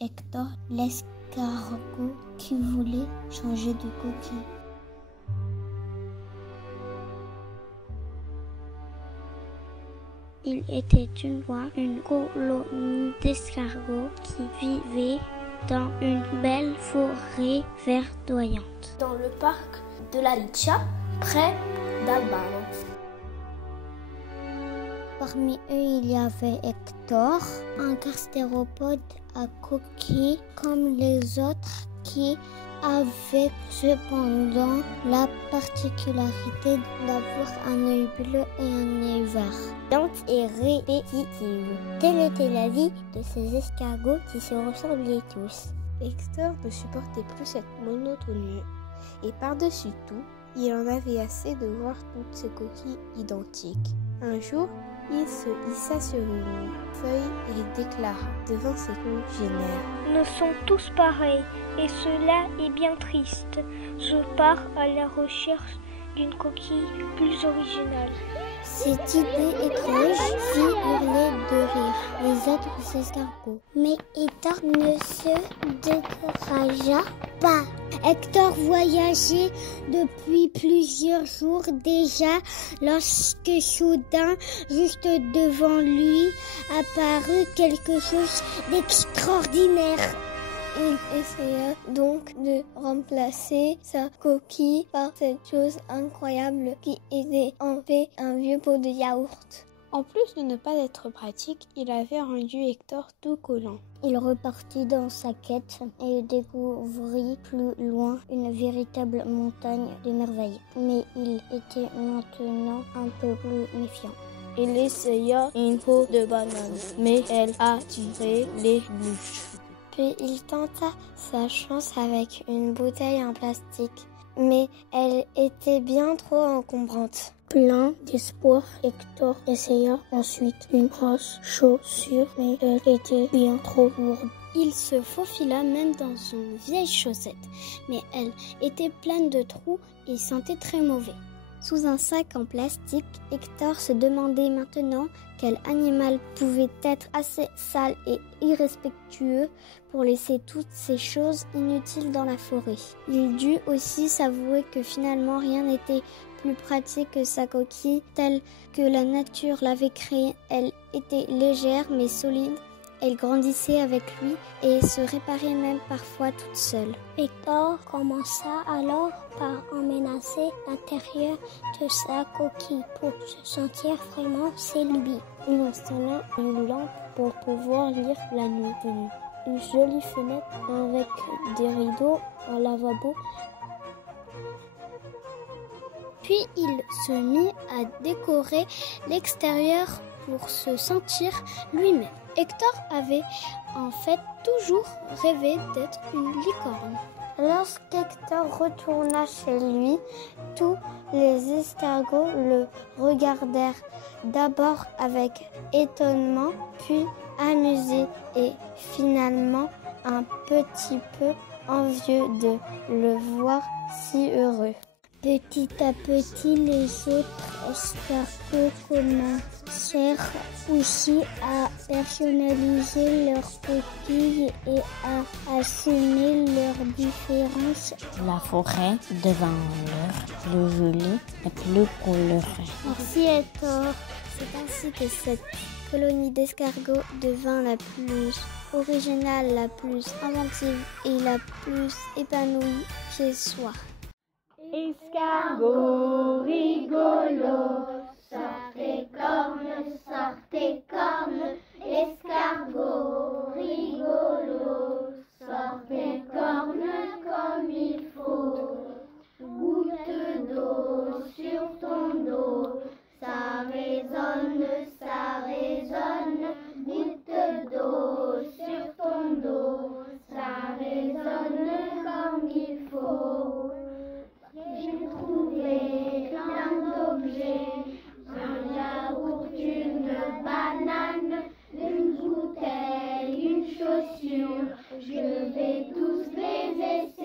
Hector, l'escargot qui voulait changer de coquille. Il était une fois une colonie d'escargots qui vivait dans une belle forêt verdoyante. Dans le parc de la Licia, près d'Albano. Parmi eux, il y avait Hector, un gastéropode à coquille comme les autres qui avait cependant la particularité d'avoir un œil bleu et un œil vert. Lente et répétitive. Telle était la vie de ces escargots qui se ressemblaient tous. Hector ne supportait plus cette monotonie et par-dessus tout, il en avait assez de voir toutes ces coquilles identiques. Un jour, il se hissa sur une feuille et déclara devant ses congénères: Nous sommes tous pareils et cela est bien triste. Je pars à la recherche d'une coquille plus originale. Cette idée étrange fit hurler de rire les autres escargots. Mais Hector ne se découragea pas. Hector voyageait depuis plusieurs jours déjà lorsque soudain, juste devant lui, apparut quelque chose d'extraordinaire. Il essaya donc de remplacer sa coquille par cette chose incroyable qui était en fait un vieux pot de yaourt. En plus de ne pas être pratique, il avait rendu Hector tout collant. Il repartit dans sa quête et découvrit plus loin une véritable montagne de merveilles. Mais il était maintenant un peu plus méfiant. Il essaya une peau de banane, mais elle attirait les mouches. Puis il tenta sa chance avec une bouteille en plastique, mais elle était bien trop encombrante. Plein d'espoir, Hector essaya ensuite une grosse chaussure, mais elle était bien trop lourde. Il se faufila même dans une vieille chaussette, mais elle était pleine de trous et sentait très mauvais. Sous un sac en plastique, Hector se demandait maintenant quel animal pouvait être assez sale et irrespectueux pour laisser toutes ces choses inutiles dans la forêt. Il dut aussi s'avouer que finalement rien n'était plus pratique que sa coquille, telle que la nature l'avait créée. Elle était légère mais solide. Elle grandissait avec lui et se réparait même parfois toute seule. Hector commença alors par emménager l'intérieur de sa coquille pour se sentir vraiment chez lui. Il installa une lampe pour pouvoir lire la nuit venue. Une jolie fenêtre avec des rideaux, un lavabo. Puis il se mit à décorer l'extérieur pour se sentir lui-même. Hector avait en fait toujours rêvé d'être une licorne. Lorsqu'Hector retourna chez lui, tous les escargots le regardèrent d'abord avec étonnement, puis amusés et finalement un petit peu envieux de le voir si heureux. Petit à petit, les autres escargots commencèrent aussi à personnaliser leurs coquilles et à assumer leurs différences. La forêt devant leur plus jolie et plus colorée. Merci Hector. C'est ainsi que cette colonie d'escargots devint la plus originale, la plus inventive et la plus épanouie chez soi. Escargot rigolo, sortez cornes, escargot rigolo, sortez cornes comme il faut. Goutte d'eau sur ton dos, ça résonne, goutte d'eau sur ton dos, ça résonne comme il faut. J'ai trouvé plein d'objets, un yaourt, une banane, une bouteille, une chaussure. Je vais tous les essayer.